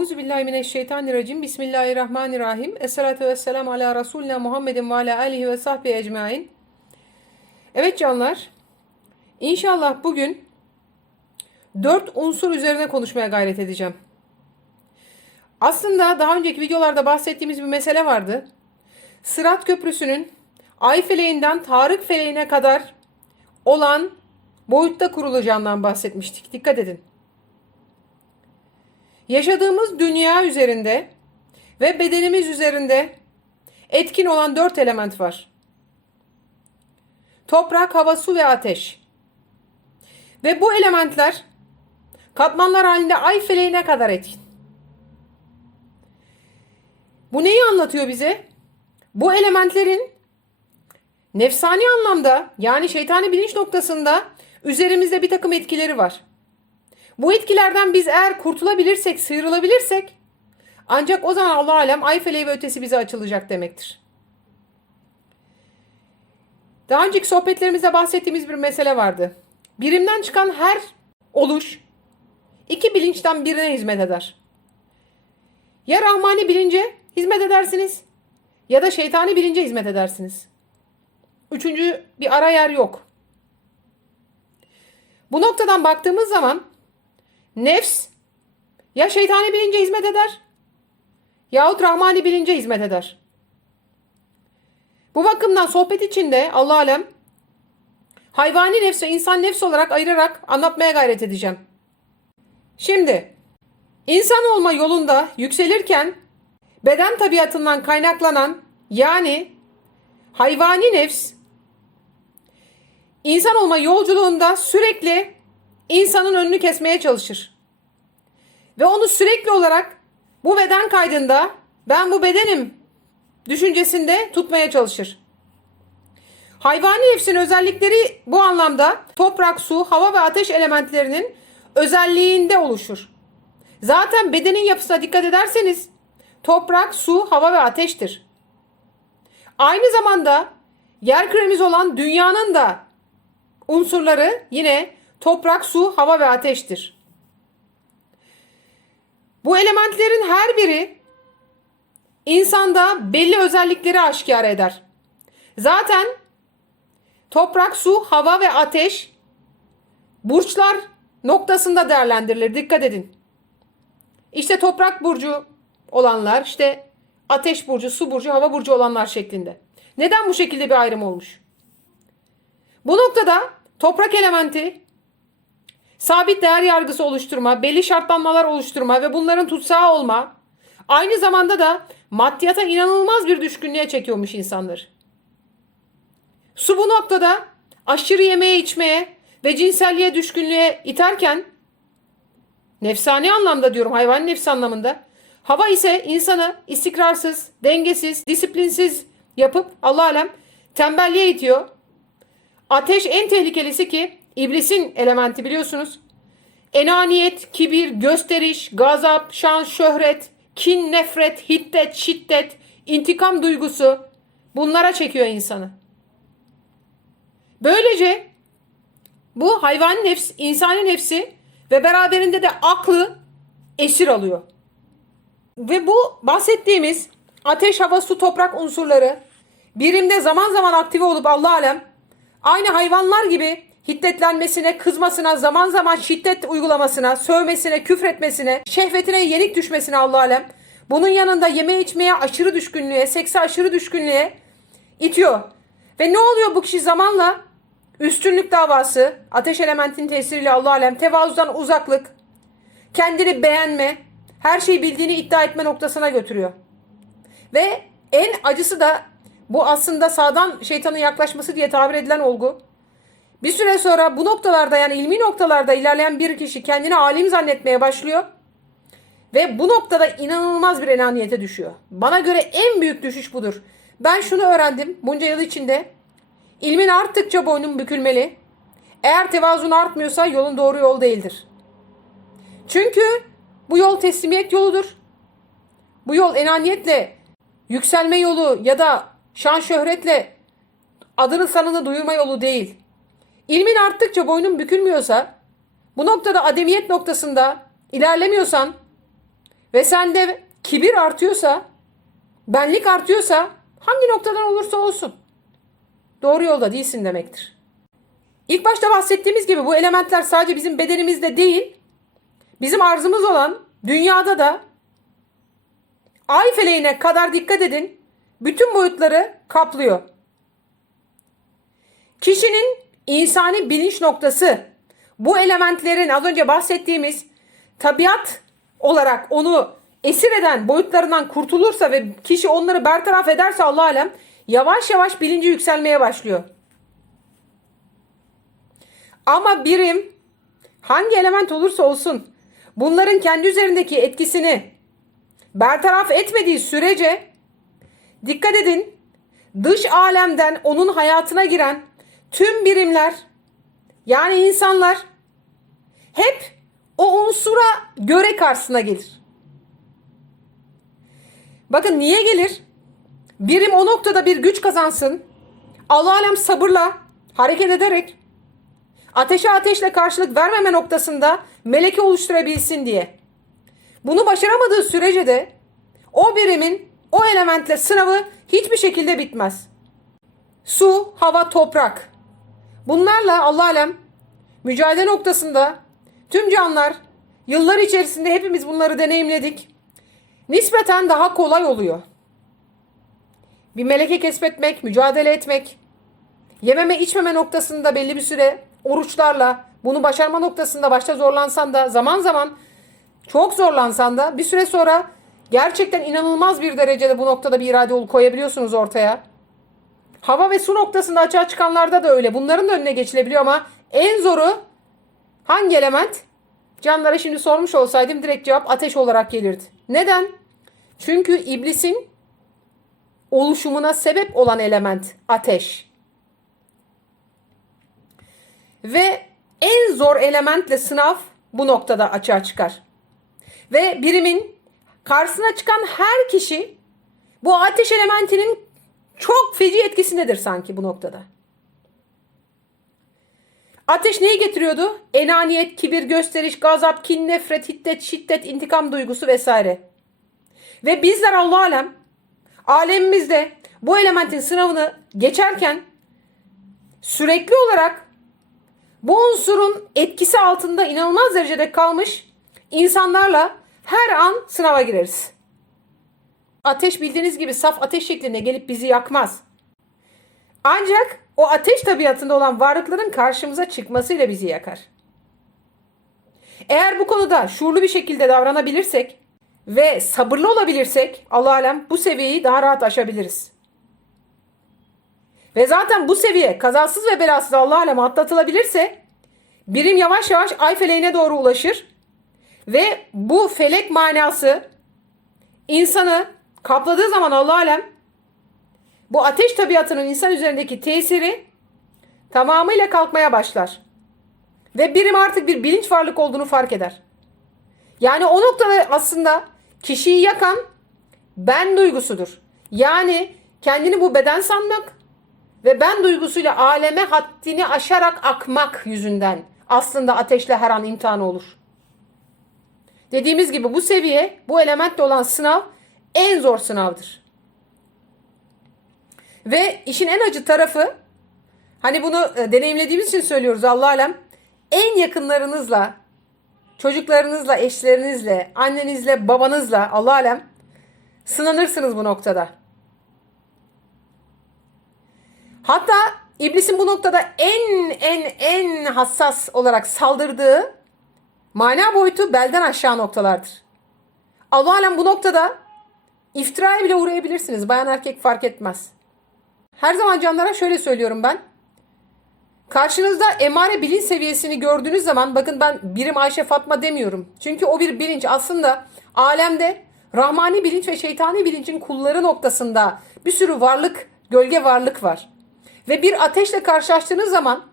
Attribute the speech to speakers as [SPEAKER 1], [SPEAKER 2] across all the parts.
[SPEAKER 1] Euzu billahi mineşşeytanirracim. Bismillahirrahmanirrahim. Esselatu vesselam ala Resulina Muhammedin ve ala alihi ve sahbihi ecmain. Evet canlar. İnşallah bugün dört unsur üzerine konuşmaya gayret edeceğim. Aslında daha önceki videolarda bahsettiğimiz bir mesele vardı. Sırat Köprüsü'nün ay feleğinden Tarık feleğine kadar olan boyutta kurulacağından bahsetmiştik. Dikkat edin. Yaşadığımız dünya üzerinde ve bedenimiz üzerinde etkin olan dört element var. Toprak, hava, su ve ateş. Ve bu elementler katmanlar halinde ay feleğine kadar etkin. Bu neyi anlatıyor bize? Bu elementlerin nefsani anlamda yani şeytani bilinç noktasında üzerimizde bir takım etkileri var. Bu etkilerden biz eğer kurtulabilirsek, sıyrılabilirsek ancak o zaman Allah alem ay feleği ve ötesi bize açılacak demektir. Daha önceki sohbetlerimizde bahsettiğimiz bir mesele vardı. Birimden çıkan her oluş iki bilinçten birine hizmet eder. Ya rahmani bilince hizmet edersiniz ya da şeytani bilince hizmet edersiniz. Üçüncü bir ara yer yok. Bu noktadan baktığımız zaman nefs ya şeytani bilince hizmet eder yahut rahmani bilince hizmet eder. Bu bakımdan sohbet içinde Allah alem hayvani nefs ve insan nefs olarak ayırarak anlatmaya gayret edeceğim. Şimdi insan olma yolunda yükselirken beden tabiatından kaynaklanan yani hayvani nefs insan olma yolculuğunda sürekli insanın önünü kesmeye çalışır. Ve onu sürekli olarak bu beden kaydında ben bu bedenim düşüncesinde tutmaya çalışır. Hayvani nefsin özellikleri bu anlamda toprak, su, hava ve ateş elementlerinin özelliğinde oluşur. Zaten bedenin yapısına dikkat ederseniz toprak, su, hava ve ateştir. Aynı zamanda yer küremiz olan dünyanın da unsurları yine toprak, su, hava ve ateştir. Bu elementlerin her biri insanda belli özellikleri aşikar eder. Zaten toprak, su, hava ve ateş burçlar noktasında değerlendirilir. Dikkat edin. İşte toprak burcu olanlar, işte ateş burcu, su burcu, hava burcu olanlar şeklinde. Neden bu şekilde bir ayrım olmuş? Bu noktada toprak elementi sabit değer yargısı oluşturma, belli şartlanmalar oluşturma ve bunların tutsağı olma, aynı zamanda da maddiyata inanılmaz bir düşkünlüğe çekiyormuş insanları. Su bu noktada aşırı yemeye içmeye ve cinselliğe düşkünlüğe iterken nefsani anlamda diyorum hayvan nefsi anlamında hava ise insanı istikrarsız, dengesiz, disiplinsiz yapıp Allah alem tembelliğe itiyor. Ateş en tehlikelisi ki iblisin elementi biliyorsunuz. Enaniyet, kibir, gösteriş, gazap, şan, şöhret, kin, nefret, hiddet, şiddet, intikam duygusu bunlara çekiyor insanı. Böylece bu hayvan nefs, insani nefsi ve beraberinde de aklı esir alıyor. Ve bu bahsettiğimiz ateş, hava, su, toprak unsurları birimde zaman zaman aktive olup Allah alem aynı hayvanlar gibi hiddetlenmesine, kızmasına, zaman zaman şiddet uygulamasına, sövmesine, küfretmesine, şehvetine yenik düşmesine Allah alem. Bunun yanında yeme içmeye aşırı düşkünlüğe, sekse aşırı düşkünlüğe itiyor. Ve ne oluyor bu kişi zamanla? Üstünlük davası, ateş elementin tesiriyle Allah alem, tevazudan uzaklık, kendini beğenme, her şeyi bildiğini iddia etme noktasına götürüyor. Ve en acısı da bu aslında sağdan şeytanın yaklaşması diye tabir edilen olgu. Bir süre sonra bu noktalarda yani ilmi noktalarda ilerleyen bir kişi kendini alim zannetmeye başlıyor. Ve bu noktada inanılmaz bir enaniyete düşüyor. Bana göre en büyük düşüş budur. Ben şunu öğrendim bunca yıl içinde. İlmin arttıkça boynun bükülmeli. Eğer tevazun artmıyorsa yolun doğru yol değildir. Çünkü bu yol teslimiyet yoludur. Bu yol enaniyetle yükselme yolu ya da şan şöhretle adını sanını duyurma yolu değil. İlmin arttıkça boynun bükülmüyorsa, bu noktada ademiyet noktasında ilerlemiyorsan ve sende kibir artıyorsa, benlik artıyorsa hangi noktadan olursa olsun doğru yolda değilsin demektir. İlk başta bahsettiğimiz gibi bu elementler sadece bizim bedenimizde değil, bizim arzımız olan dünyada da ay feleğine kadar dikkat edin, bütün boyutları kaplıyor. Kişinin insani bilinç noktası bu elementlerin az önce bahsettiğimiz tabiat olarak onu esir eden boyutlarından kurtulursa ve kişi onları bertaraf ederse Allah alem yavaş yavaş bilinci yükselmeye başlıyor. Ama birim hangi element olursa olsun bunların kendi üzerindeki etkisini bertaraf etmediği sürece dikkat edin dış alemden onun hayatına giren tüm birimler yani insanlar hep o unsura göre karşısına gelir. Bakın niye gelir? Birim o noktada bir güç kazansın. Allah alem sabırla hareket ederek ateşe ateşle karşılık vermeme noktasında meleki oluşturabilsin diye. Bunu başaramadığı sürece de o birimin o elementle sınavı hiçbir şekilde bitmez. Su, hava, toprak. Bunlarla Allah alem mücadele noktasında tüm canlar yıllar içerisinde hepimiz bunları deneyimledik. Nispeten daha kolay oluyor. Bir meleke kesbetmek, mücadele etmek, yememe içmeme noktasında belli bir süre oruçlarla bunu başarma noktasında başta zorlansan da zaman zaman çok zorlansan da bir süre sonra gerçekten inanılmaz bir derecede bu noktada bir irade koyabiliyorsunuz ortaya. Hava ve su noktasında açığa çıkanlarda da öyle. Bunların da önüne geçilebiliyor ama en zoru hangi element? Canlara şimdi sormuş olsaydım direkt cevap ateş olarak gelirdi. Neden? Çünkü iblisin oluşumuna sebep olan element ateş. Ve en zor elementle sınav bu noktada açığa çıkar. Ve birimin karşısına çıkan her kişi bu ateş elementinin çok feci etkisindedir sanki bu noktada. Ateş neyi getiriyordu? Enaniyet, kibir, gösteriş, gazap, kin, nefret, hiddet, şiddet, intikam duygusu vesaire. Ve bizler Allah alem alemimizde bu elementin sınavını geçerken sürekli olarak bu unsurun etkisi altında inanılmaz derecede kalmış insanlarla her an sınava gireriz. Ateş bildiğiniz gibi saf ateş şeklinde gelip bizi yakmaz. Ancak o ateş tabiatında olan varlıkların karşımıza çıkmasıyla bizi yakar. Eğer bu konuda şuurlu bir şekilde davranabilirsek ve sabırlı olabilirsek Allah alem bu seviyeyi daha rahat aşabiliriz. Ve zaten bu seviye kazasız ve belasız Allah alem atlatılabilirse birim yavaş yavaş ay feleğine doğru ulaşır ve bu felek manası insanı kapladığı zaman Allah alem bu ateş tabiatının insan üzerindeki tesiri tamamıyla kalkmaya başlar. Ve birim artık bir bilinç varlık olduğunu fark eder. Yani o noktada aslında kişiyi yakan ben duygusudur. Yani kendini bu beden sanmak ve ben duygusuyla aleme haddini aşarak akmak yüzünden aslında ateşle her an imtihanı olur. Dediğimiz gibi bu seviye, bu elementle olan sınav en zor sınavdır. Ve işin en acı tarafı hani bunu e, deneyimlediğimiz için söylüyoruz Allah alem en yakınlarınızla çocuklarınızla, eşlerinizle, annenizle, babanızla Allah alem sınanırsınız bu noktada. Hatta iblisin bu noktada en en en hassas olarak saldırdığı mana boyutu belden aşağı noktalardır. Allah alem bu noktada iftiraya bile uğrayabilirsiniz. Bayan erkek fark etmez. Her zaman canlara şöyle söylüyorum ben. Karşınızda emare bilinç seviyesini gördüğünüz zaman bakın ben birim Ayşe Fatma demiyorum. Çünkü o bir bilinç aslında alemde rahmani bilinç ve şeytani bilincin kulları noktasında bir sürü varlık, gölge varlık var. Ve bir ateşle karşılaştığınız zaman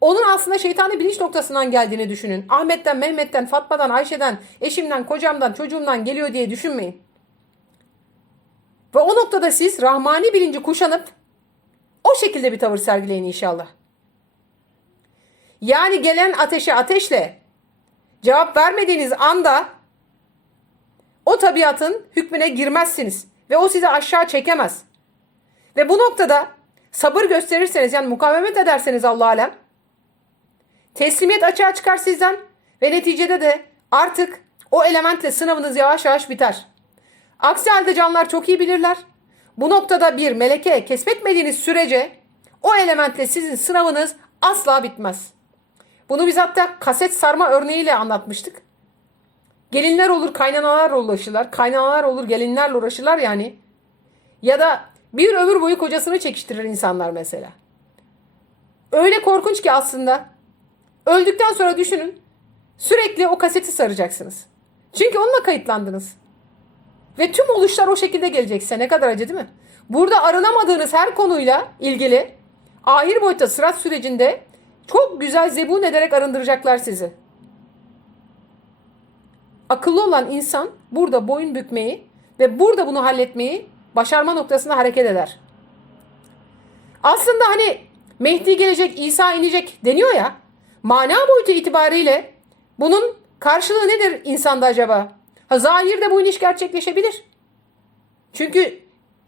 [SPEAKER 1] onun aslında şeytani bilinç noktasından geldiğini düşünün. Ahmet'ten, Mehmet'ten, Fatma'dan, Ayşe'den, eşimden, kocamdan, çocuğumdan geliyor diye düşünmeyin. Ve o noktada siz rahmani bilinci kuşanıp o şekilde bir tavır sergileyin inşallah. Yani gelen ateşe ateşle cevap vermediğiniz anda o tabiatın hükmüne girmezsiniz ve o sizi aşağı çekemez. Ve bu noktada sabır gösterirseniz yani mukavemet ederseniz Allah alem teslimiyet açığa çıkar sizden ve neticede de artık o elementle sınavınız yavaş yavaş biter. Aksi halde canlar çok iyi bilirler. Bu noktada bir meleke kesbetmediğiniz sürece o elementle sizin sınavınız asla bitmez. Bunu biz hatta kaset sarma örneğiyle anlatmıştık. Gelinler olur kaynanalar uğraşırlar. Kaynanalar olur gelinlerle uğraşırlar yani. Ya da bir ömür boyu kocasını çekiştirir insanlar mesela. Öyle korkunç ki aslında. Öldükten sonra düşünün. Sürekli o kaseti saracaksınız. Çünkü onunla kayıtlandınız. Ve tüm oluşlar o şekilde gelecek size. Ne kadar acı değil mi? Burada arınamadığınız her konuyla ilgili ahir boyutta sırat sürecinde çok güzel zebun ederek arındıracaklar sizi. Akıllı olan insan burada boyun bükmeyi ve burada bunu halletmeyi başarma noktasında hareket eder. Aslında hani Mehdi gelecek, İsa inecek deniyor ya. Mana boyutu itibariyle bunun karşılığı nedir insanda acaba? Ha zahirde bu iniş gerçekleşebilir. Çünkü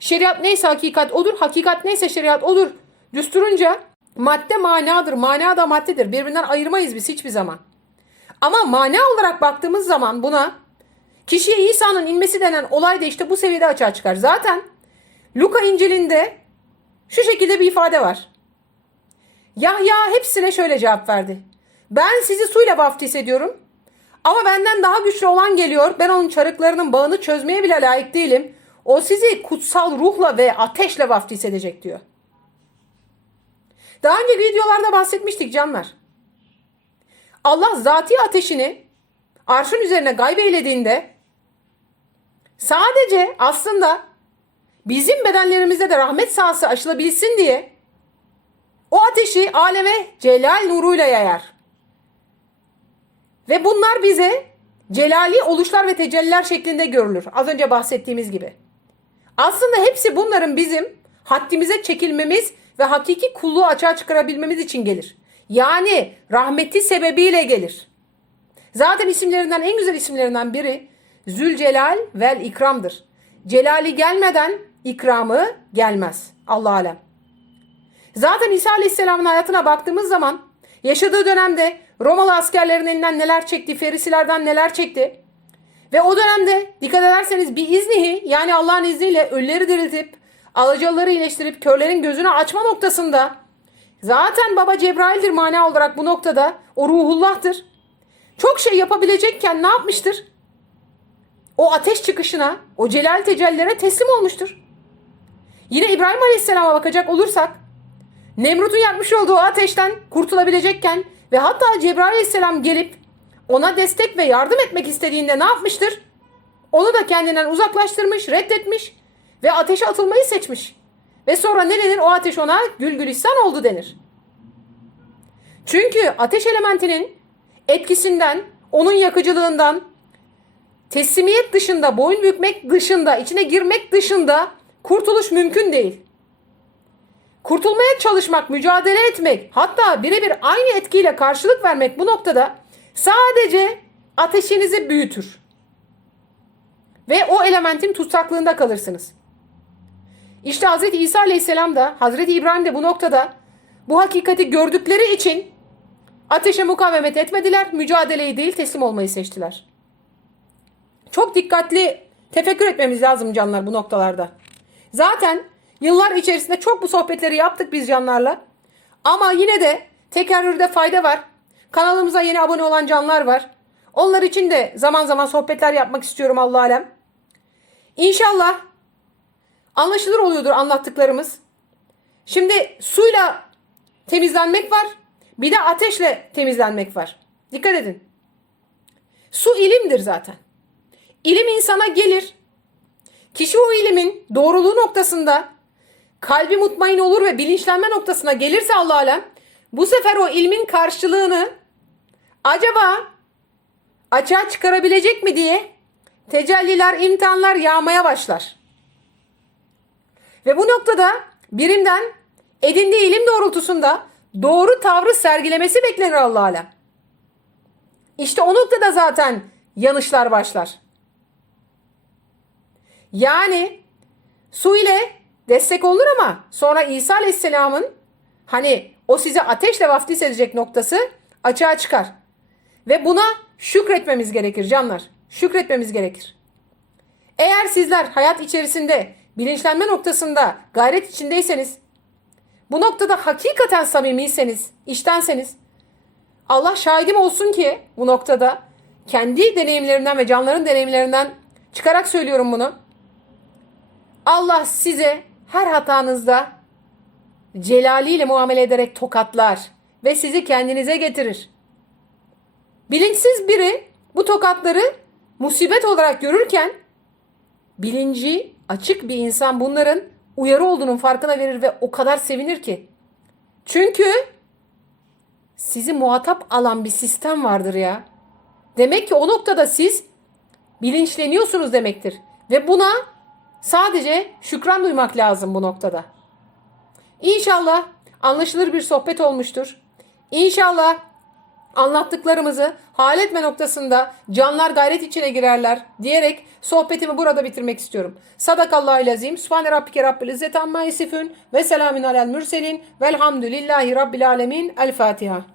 [SPEAKER 1] şeriat neyse hakikat odur, hakikat neyse şeriat odur. Düsturunca madde manadır, mana da maddedir. Birbirinden ayırmayız biz hiçbir zaman. Ama mana olarak baktığımız zaman buna kişiye İsa'nın inmesi denen olay da işte bu seviyede açığa çıkar. Zaten Luka İncil'inde şu şekilde bir ifade var. Yahya hepsine şöyle cevap verdi. Ben sizi suyla vaftiz ediyorum. Ama benden daha güçlü olan geliyor. Ben onun çarıklarının bağını çözmeye bile layık değilim. O sizi kutsal ruhla ve ateşle vaftiz edecek diyor. Daha önce videolarda bahsetmiştik canlar. Allah zati ateşini arşın üzerine gaybeylediğinde sadece aslında bizim bedenlerimizde de rahmet sahası aşılabilsin diye o ateşi aleme celal nuruyla yayar. Ve bunlar bize celali oluşlar ve tecelliler şeklinde görülür. Az önce bahsettiğimiz gibi. Aslında hepsi bunların bizim haddimize çekilmemiz ve hakiki kulluğu açığa çıkarabilmemiz için gelir. Yani rahmeti sebebiyle gelir. Zaten isimlerinden en güzel isimlerinden biri Zülcelal vel ikramdır. Celali gelmeden ikramı gelmez. Allah alem. Zaten İsa Aleyhisselam'ın hayatına baktığımız zaman yaşadığı dönemde Romalı askerlerin elinden neler çekti, Ferisilerden neler çekti. Ve o dönemde dikkat ederseniz bir iznihi yani Allah'ın izniyle ölüleri diriltip, alacalıları iyileştirip körlerin gözünü açma noktasında zaten baba Cebrail'dir mana olarak bu noktada o ruhullah'tır. Çok şey yapabilecekken ne yapmıştır? O ateş çıkışına, o celal tecellilere teslim olmuştur. Yine İbrahim Aleyhisselam'a bakacak olursak Nemrut'un yapmış olduğu ateşten kurtulabilecekken ve hatta Cebrail Aleyhisselam gelip ona destek ve yardım etmek istediğinde ne yapmıştır? Onu da kendinden uzaklaştırmış, reddetmiş ve ateşe atılmayı seçmiş. Ve sonra ne denir? O ateş ona gül gülistan oldu denir. Çünkü ateş elementinin etkisinden, onun yakıcılığından, teslimiyet dışında, boyun bükmek dışında, içine girmek dışında kurtuluş mümkün değil. Kurtulmaya çalışmak, mücadele etmek, hatta birebir aynı etkiyle karşılık vermek bu noktada sadece ateşinizi büyütür. Ve o elementin tutsaklığında kalırsınız. İşte Hz. İsa Aleyhisselam da, Hz. İbrahim de bu noktada bu hakikati gördükleri için ateşe mukavemet etmediler, mücadeleyi değil teslim olmayı seçtiler. Çok dikkatli tefekkür etmemiz lazım canlar bu noktalarda. Zaten Yıllar içerisinde çok bu sohbetleri yaptık biz canlarla. Ama yine de tekerrürde fayda var. Kanalımıza yeni abone olan canlar var. Onlar için de zaman zaman sohbetler yapmak istiyorum Allah alem. İnşallah anlaşılır oluyordur anlattıklarımız. Şimdi suyla temizlenmek var. Bir de ateşle temizlenmek var. Dikkat edin. Su ilimdir zaten. İlim insana gelir. Kişi o ilimin doğruluğu noktasında kalbi mutmain olur ve bilinçlenme noktasına gelirse Allah alem bu sefer o ilmin karşılığını acaba açığa çıkarabilecek mi diye tecelliler, imtihanlar yağmaya başlar. Ve bu noktada birimden edindiği ilim doğrultusunda doğru tavrı sergilemesi beklenir Allah alem. İşte o noktada zaten yanışlar başlar. Yani su ile destek olur ama sonra İsa Aleyhisselam'ın hani o size ateşle vaftiz edecek noktası açığa çıkar. Ve buna şükretmemiz gerekir canlar. Şükretmemiz gerekir. Eğer sizler hayat içerisinde bilinçlenme noktasında gayret içindeyseniz, bu noktada hakikaten samimiyseniz, iştenseniz, Allah şahidim olsun ki bu noktada kendi deneyimlerimden ve canların deneyimlerinden çıkarak söylüyorum bunu. Allah size her hatanızda celaliyle muamele ederek tokatlar ve sizi kendinize getirir. Bilinçsiz biri bu tokatları musibet olarak görürken bilinci açık bir insan bunların uyarı olduğunun farkına verir ve o kadar sevinir ki. Çünkü sizi muhatap alan bir sistem vardır ya. Demek ki o noktada siz bilinçleniyorsunuz demektir. Ve buna sadece şükran duymak lazım bu noktada. İnşallah anlaşılır bir sohbet olmuştur. İnşallah anlattıklarımızı hal etme noktasında canlar gayret içine girerler diyerek sohbetimi burada bitirmek istiyorum. Sadakallahu lazim. Subhane rabbike rabbil izzeti amma yasifun ve selamün alel mürselin velhamdülillahi rabbil alemin. El Fatiha.